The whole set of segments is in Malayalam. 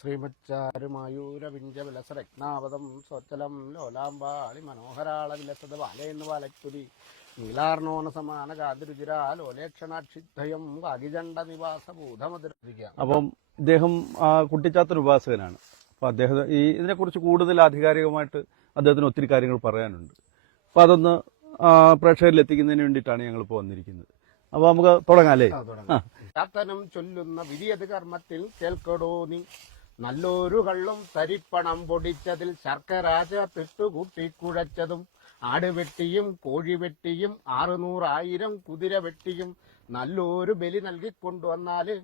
ശ്രീമച്ചാരുമായൂരവിഞ്ചവിലസരജ്ഞാപദം സ്വച്ചലം ലോലാമ്പാളി മനോഹരാള വിലസത വാലയെന്ന് വാലക്കുരി നീലാർണോന സമാന കാതിരുചിരാ ലോലേക്ഷണാക്ഷിദ്ധയം വാഗിജണ്ട നിവാസ ഭൂതമതിരിക്കുക. അപ്പം ഇദ്ദേഹം കുട്ടിച്ചാത്തൻ ഉപാസകനാണ്. അപ്പം അദ്ദേഹം ഇതിനെക്കുറിച്ച് കൂടുതൽ ആധികാരികമായിട്ട് അദ്ദേഹത്തിന് ഒത്തിരി കാര്യങ്ങൾ പറയാനുണ്ട്. അപ്പം അതൊന്ന് പ്രേക്ഷകരിൽ എത്തിക്കുന്നതിന് വേണ്ടിയിട്ടാണ് ഞങ്ങളിപ്പോൾ വന്നിരിക്കുന്നത്. അപ്പൊ നമുക്ക് തുടങ്ങാം അല്ലേ? ചാത്തനും ചൊല്ലുന്ന വിധിയത് കർമ്മത്തിൽ കേൾക്കടോ നീ, നല്ലൊരു കള്ളും തരിപ്പണം പൊടിച്ചതിൽ ശർക്കരാജ തിട്ടുകൂട്ടി കുഴച്ചതും, ആട് വെട്ടിയും കോഴി വെട്ടിയും 600,000 കുതിര വെട്ടിയും നല്ലൊരു ബലി നൽകിക്കൊണ്ടുവന്നാല്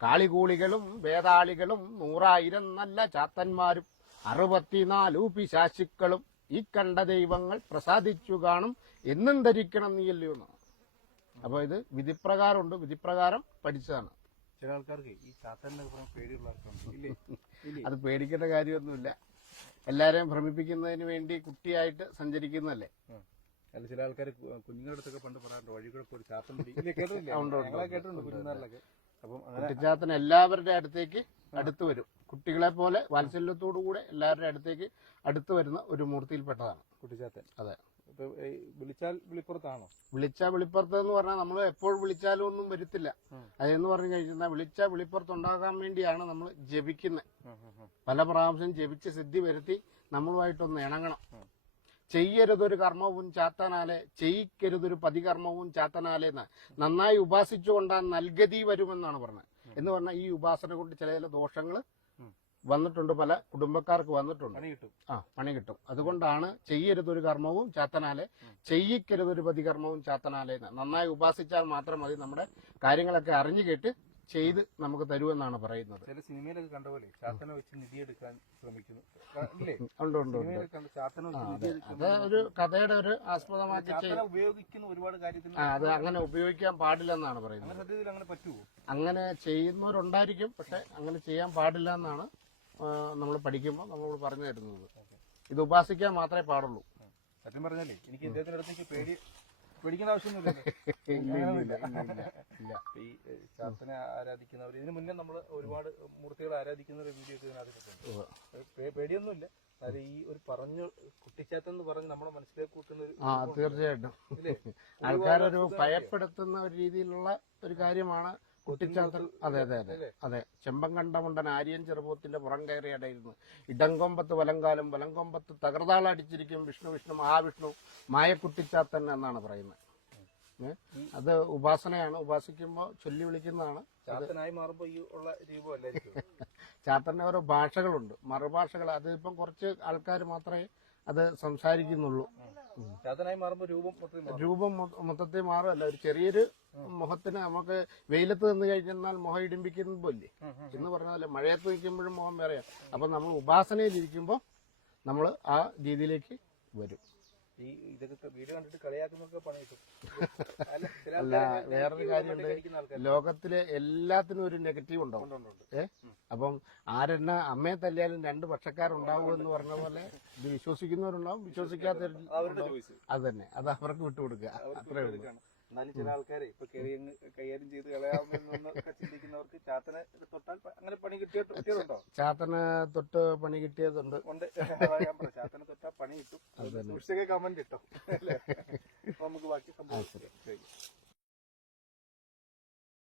കാളികൂളികളും വേതാളികളും 100,000 നല്ല ചാത്തന്മാരും 64 പിശാചുക്കളും ഈ കണ്ട ദൈവങ്ങൾ പ്രസാദിച്ചു കാണും എന്നും ധരിക്കണം നീയല്ലോ. അപ്പൊ ഇത് വിധിപ്രകാരമുണ്ട്, വിധിപ്രകാരം പഠിച്ചതാണ്. ചില ആൾക്കാർക്ക് ഈ ചാത്തന്റെ പേടിയുള്ള ആൾക്കാരുണ്ട്. അത് പേടിക്കേണ്ട കാര്യമൊന്നുമില്ല. എല്ലാരെയും ഭ്രമിപ്പിക്കുന്നതിന് വേണ്ടി കുട്ടിയായിട്ട് സഞ്ചരിക്കുന്നതല്ലേ. അല്ല, ചില ആൾക്കാർ കുഞ്ഞുങ്ങളുടെ അടുത്തൊക്കെ പണ്ട് പറയാറുണ്ട് വഴി കൂടെ പോയി ചാത്തൻ കേട്ടിട്ടുണ്ട് കുഞ്ഞുനാളിലൊക്കെ. അപ്പം കുട്ടിച്ചാത്തൻ എല്ലാവരുടെ അടുത്തേക്ക് അടുത്ത് വരും. കുട്ടികളെ പോലെ വാത്സല്യത്തോടുകൂടെ എല്ലാവരുടെ അടുത്തേക്ക് അടുത്ത് വരുന്ന ഒരു മൂർത്തിയിൽപ്പെട്ടതാണ് കുട്ടിച്ചാത്തൻ. അതെ. വിളിച്ചാൽ വിളിപ്പുറത്താണോ? വിളിച്ചാൽ വിളിപ്പുറത്ത് എന്ന് പറഞ്ഞാൽ നമ്മൾ എപ്പോൾ വിളിച്ചാലും ഒന്നും വരുത്തില്ല. അതെന്ന് പറഞ്ഞു കഴിഞ്ഞാൽ വിളിച്ചാൽ വിളിപ്പുറത്ത് ഉണ്ടാകാൻ വേണ്ടിയാണ് നമ്മൾ ജപിക്കുന്നത്. പല പ്രാവശ്യം ജപിച്ച് സിദ്ധി വരുത്തി നമ്മളുമായിട്ടൊന്ന് ഇണങ്ങണം. ചെയ്യരുതൊരു കർമ്മവും ചാത്തനാലെ ചെയ്യിക്കരുതൊരു പതികർമ്മവും ചാത്തനാലെ എന്ന് നന്നായി ഉപാസിച്ചുകൊണ്ടാൽ നൽഗതി വരുമെന്നാണ് പറഞ്ഞത്. എന്ന് പറഞ്ഞാൽ ഈ ഉപാസന കൊണ്ട് ചില ചില ദോഷങ്ങൾ വന്നിട്ടുണ്ട്, പല കുടുംബക്കാർക്ക് വന്നിട്ടുണ്ട്. പണി കിട്ടും. അതുകൊണ്ടാണ് ചെയ്യരുതൊരു കർമ്മവും ചാത്തനാലെ ചെയ്യിക്കരുതൊരു പതികർമ്മവും ചാത്തനാലെ എന്ന്. നന്നായി ഉപാസിച്ചാൽ മാത്രം മതി നമ്മുടെ കാര്യങ്ങളൊക്കെ അറിഞ്ഞു കേട്ട് ചെയ്ത് നമുക്ക് തരുമെന്നാണ് പറയുന്നത്. ചില സിനിമയിലൊക്കെ കണ്ട പോലെ ചാത്തനെ വെച്ച് നിധിയെടുക്കാൻ ശ്രമിക്കുന്നു. അത് ഒരു കഥയുടെ ഒരു ആസ്പദമാക്കി ഉപയോഗിക്കുന്ന ഒരുപാട് കാര്യത്തിൽ അത് അങ്ങനെ ഉപയോഗിക്കാൻ പാടില്ലെന്നാണ് പറയുന്നത്. അങ്ങനെ പറ്റുമോ? അങ്ങനെ ചെയ്യുന്നവരുണ്ടായിരിക്കും, പക്ഷെ അങ്ങനെ ചെയ്യാൻ പാടില്ല എന്നാണ് നമ്മൾ പഠിക്കുമ്പോൾ നമ്മളോട് പറഞ്ഞു തരുന്നത്. ഇത് ഉപാസിക്കാൻ മാത്രമേ പാടുള്ളൂ. സത്യം പറഞ്ഞാലേ എനിക്ക് ഇദ്ദേഹത്തിന്റെ അടുത്തേക്ക് പേടിക്കേണ്ട ആവശ്യമൊന്നുമില്ല. ഈ ചാത്തനെ ആരാധിക്കുന്നവർ ഇതിനു മുന്നേ നമ്മൾ ഒരുപാട് മൂർത്തികളെ ആരാധിക്കുന്ന ഒരു വീഡിയോ ഒക്കെ ഇതിനകത്ത് പേടിയൊന്നുമില്ല. അതായത് ഈ ഒരു പറഞ്ഞു കുട്ടിച്ചാത്തെന്ന് പറഞ്ഞ് നമ്മുടെ മനസ്സിലേക്ക് കൂട്ടുന്ന ഒരു തീർച്ചയായിട്ടും ആൾക്കാരൊരു ഭയപ്പെടുത്തുന്ന ഒരു രീതിയിലുള്ള ഒരു കാര്യമാണ് കുട്ടിച്ചാത്തൻ. അതെ അതെ അതെ അതെ. ചെമ്പങ്കണ്ടമുണ്ടൻ ആര്യൻ ചെറുപ്പത്തിന്റെ പുറം കയറി അടയിരുന്നു, ഇടംകൊമ്പത്ത് വലങ്കാലം വലംകൊമ്പത്ത് തകർതാളടിച്ചിരിക്കും വിഷ്ണു വിഷ്ണു മഹാവിഷ്ണു മായക്കുട്ടിച്ചാത്തൻ എന്നാണ് പറയുന്നത്. അത് ഉപാസനയാണ്. ഉപാസിക്കുമ്പോൾ ചൊല്ലി വിളിക്കുന്നതാണ്. ചാത്തനായി മാറുമ്പോൾ ഈ ഉള്ള രൂപമല്ലായിരിക്കും. ചാത്തന്റെ ഓരോ ഭാഷകളുണ്ട്, മറുഭാഷകൾ. അതിപ്പം കുറച്ച് ആൾക്കാർ മാത്രമേ അത് സംസാരിക്കുന്നുള്ളൂ. ചാത്തനായി മാറുമ്പോൾ രൂപം മൊത്തത്തിൽ മാറുമല്ല. ഒരു ചെറിയൊരു മുഖത്തിന് നമുക്ക് വെയിലത്ത് നിന്ന് കഴിഞ്ഞാൽ മുഖം ഇടിമ്പിക്കുമ്പോല്ലേ എന്ന് പറഞ്ഞാൽ മഴയത്ത് നിൽക്കുമ്പോഴും മുഖം വേറെയാണ്. അപ്പൊ നമ്മൾ ഉപാസനയിലിരിക്കുമ്പോൾ നമ്മൾ ആ രീതിയിലേക്ക് വരും. ഈ ഇതൊക്കെ വീഡിയോ കണ്ടിട്ട് കളിയാക്കുന്നൊക്കെ പണി കിട്ടും. അല്ല, വേറൊരു കാര്യമുണ്ട്. ലോകത്തിലെ എല്ലാത്തിനും ഒരു നെഗറ്റീവ് ഉണ്ടാവും. അപ്പം ആരെന്നെ അമ്മയെ തല്ലിയാലും 2 പക്ഷക്കാരുണ്ടാവും എന്ന് പറഞ്ഞ പോലെ ഇത് വിശ്വസിക്കുന്നവരുണ്ടാവും, വിശ്വസിക്കാത്തവർ. അത് തന്നെ, അത് അവർക്ക് വിട്ടുകൊടുക്കുക, അത്രേ ഉള്ളൂ. എന്നാലും ചില ആൾക്കാരെ ഇപ്പൊ കൈകാര്യം ചെയ്ത് കളയാമെന്നൊക്കെ ചിന്തിക്കുന്നവർക്ക് ചാത്തനെ തൊട്ടാൽ അങ്ങനെ പണി കിട്ടിയിട്ടുണ്ടോ? ചാത്തനെ തൊട്ട് പണി കിട്ടിയതുണ്ട്. ചാത്തനെ തൊട്ടാൽ പണി കിട്ടും. കമന്റ് കിട്ടും.